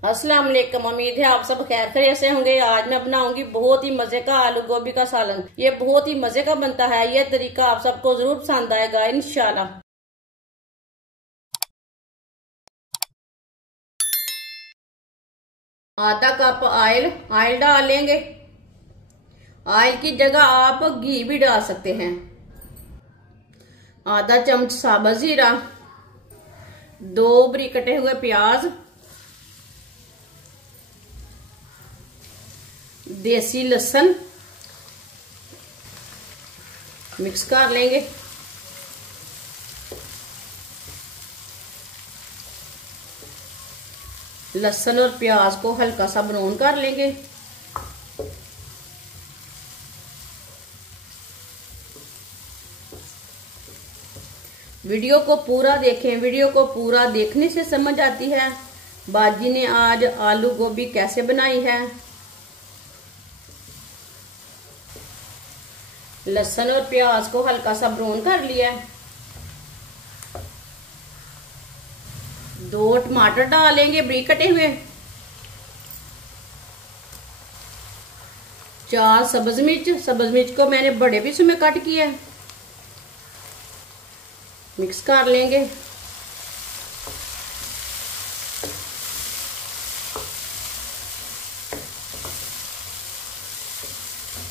अस्सलाम वालेकुम। उम्मीद है आप सब खैर खैरियत से होंगे। आज मैं बनाऊंगी बहुत ही मजे का आलू गोभी का सालन। ये बहुत ही मजे का बनता है। ये तरीका आप सबको जरूर पसंद आएगा इंशाल्लाह। आधा कप ऑयल डाल लेंगे। ऑयल की जगह आप घी भी डाल सकते हैं। आधा चम्मच साबुत जीरा, 2 बारीक कटे हुए प्याज, देसी लहसुन मिक्स कर लेंगे। लहसुन और प्याज को हल्का सा ब्राउन कर लेंगे। वीडियो को पूरा देखें। वीडियो को पूरा देखने से समझ आती है बाजी ने आज आलू गोभी कैसे बनाई है। लहसुन और प्याज को हल्का सा ब्राउन कर लिया। 2 टमाटर डालेंगे बारीक कटे हुए। 4 सब्ज मिर्च को मैंने बड़े पीसों में कट किया है। मिक्स कर लेंगे।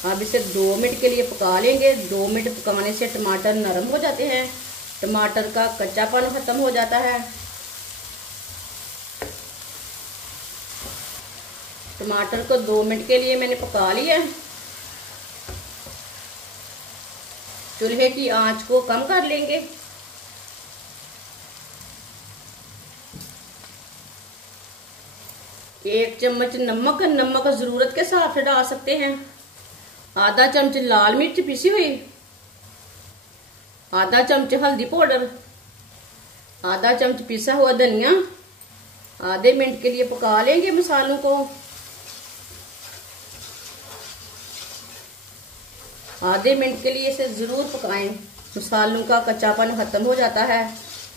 अब इसे 2 मिनट के लिए पका लेंगे। 2 मिनट पकाने से टमाटर नरम हो जाते हैं, टमाटर का कच्चापन खत्म हो जाता है। टमाटर को 2 मिनट के लिए मैंने पका लिया। चूल्हे की आंच को कम कर लेंगे। एक चम्मच नमक जरूरत के हिसाब से डाल सकते हैं। आधा चम्मच लाल मिर्च पीसी हुई, आधा चम्मच हल्दी पाउडर, आधा चम्मच पिसा हुआ धनिया। आधे मिनट के लिए पका लेंगे मसालों को। आधे मिनट के लिए इसे जरूर पकाएं। मसालों का कच्चापन खत्म हो जाता है।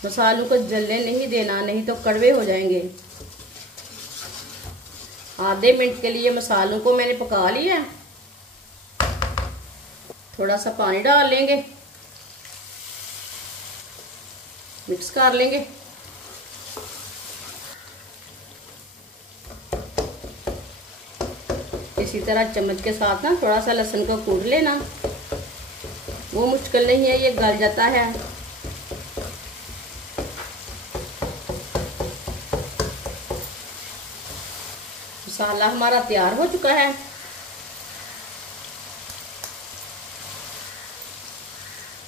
मसालों को जलने नहीं देना, नहीं तो कड़वे हो जाएंगे। आधे मिनट के लिए मसालों को मैंने पका लिया। थोड़ा सा पानी डाल लेंगे, मिक्स कर लेंगे। इसी तरह चम्मच के साथ ना थोड़ा सा लहसुन को कूट लेना। वो मुश्किल नहीं है, ये गल जाता है। मसाला हमारा तैयार हो चुका है।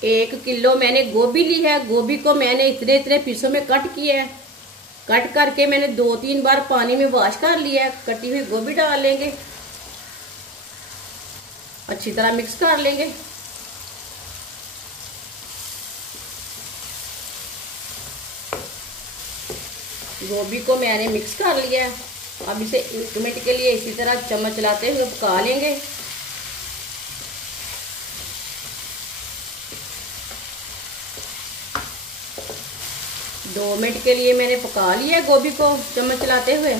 एक किलो मैंने गोभी ली है। गोभी को मैंने इतने पीसों में कट किया है। कट करके मैंने 2-3 बार पानी में वॉश कर लिया है। कटी हुई गोभी डाल लेंगे, अच्छी तरह मिक्स कर लेंगे। गोभी को मैंने मिक्स कर लिया है। अब इसे 1 मिनट के लिए इसी तरह चम्मच चलाते हुए पका लेंगे। दो मिनट के लिए मैंने पका लिया गोभी को चम्मच चलाते हुए।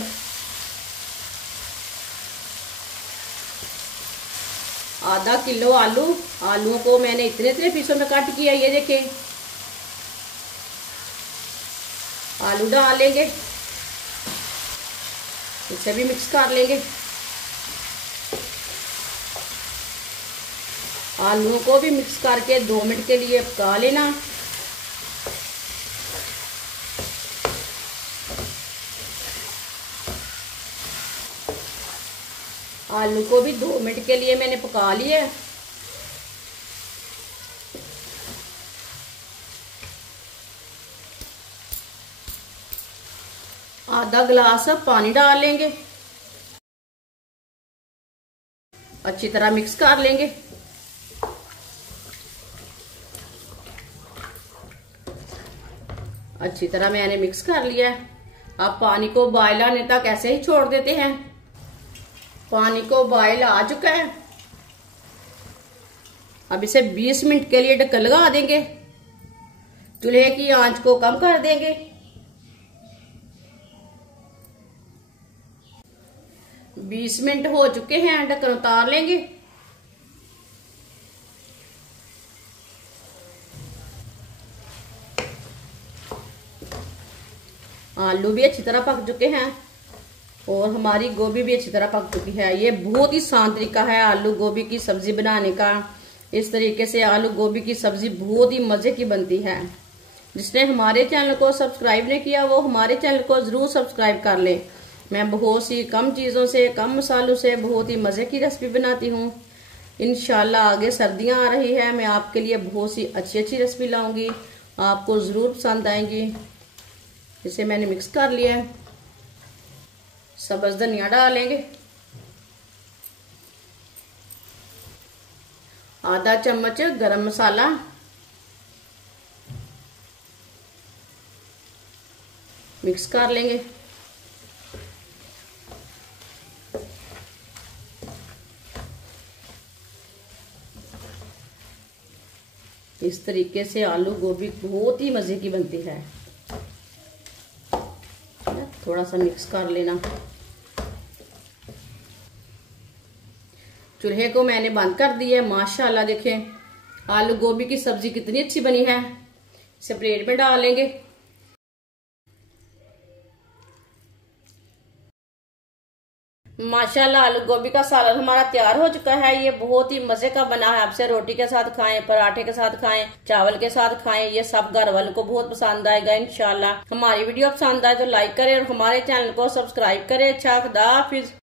आधा किलो आलूओं को मैंने इतने पीसों में कट किया। ये देखें, आलू डाल लेंगे, इसे भी मिक्स कर लेंगे। आलूओं को भी मिक्स करके 2 मिनट के लिए पका लेना। आलू को भी 2 मिनट के लिए मैंने पका लिया। आधा गिलास पानी डाल लेंगे, अच्छी तरह मिक्स कर लेंगे। अच्छी तरह मैंने मिक्स कर लिया है। अब पानी को बॉयल आने तक ऐसे ही छोड़ देते हैं। पानी को बॉयल आ चुका है। अब इसे 20 मिनट के लिए ढक्कन लगा देंगे। चूल्हे की आंच को कम कर देंगे। 20 मिनट हो चुके हैं, ढक्कन उतार लेंगे। आलू भी अच्छी तरह पक चुके हैं और हमारी गोभी भी अच्छी तरह पक चुकी है। ये बहुत ही आसान तरीका है आलू गोभी की सब्जी बनाने का। इस तरीके से आलू गोभी की सब्जी बहुत ही मजे की बनती है। जिसने हमारे चैनल को सब्सक्राइब नहीं किया वो हमारे चैनल को जरूर सब्सक्राइब कर ले। मैं बहुत सी कम चीजों से, कम मसालों से बहुत ही मजे की रेसिपी बनाती हूँ। इंशाल्लाह आगे सर्दियां आ रही है, मैं आपके लिए बहुत सी अच्छी अच्छी रेसिपी लाऊंगी, आपको जरूर पसंद आएंगी। इसे मैंने मिक्स कर लिया है। सब्ज धनिया डालेंगे, आधा चम्मच गरम मसाला, मिक्स कर लेंगे। इस तरीके से आलू गोभी बहुत ही मजे की बनती है। थोड़ा सा मिक्स कर लेना। चूल्हे को मैंने बंद कर दिया है। माशाल्लाह देखें आलू गोभी की सब्जी कितनी अच्छी बनी है। इसे प्लेट में डाल लेंगे। माशाल्लाह आलू गोभी का सालन हमारा तैयार हो चुका है। ये बहुत ही मजे का बना है। आपसे रोटी के साथ खाएं, पराठे के साथ खाएं, चावल के साथ खाएं, ये सब घर वालों को बहुत पसंद आएगा इंशाल्लाह। हमारी वीडियो पसंद आए तो लाइक करें और हमारे चैनल को सब्सक्राइब करें। अच्छा, खुदा हाफिज।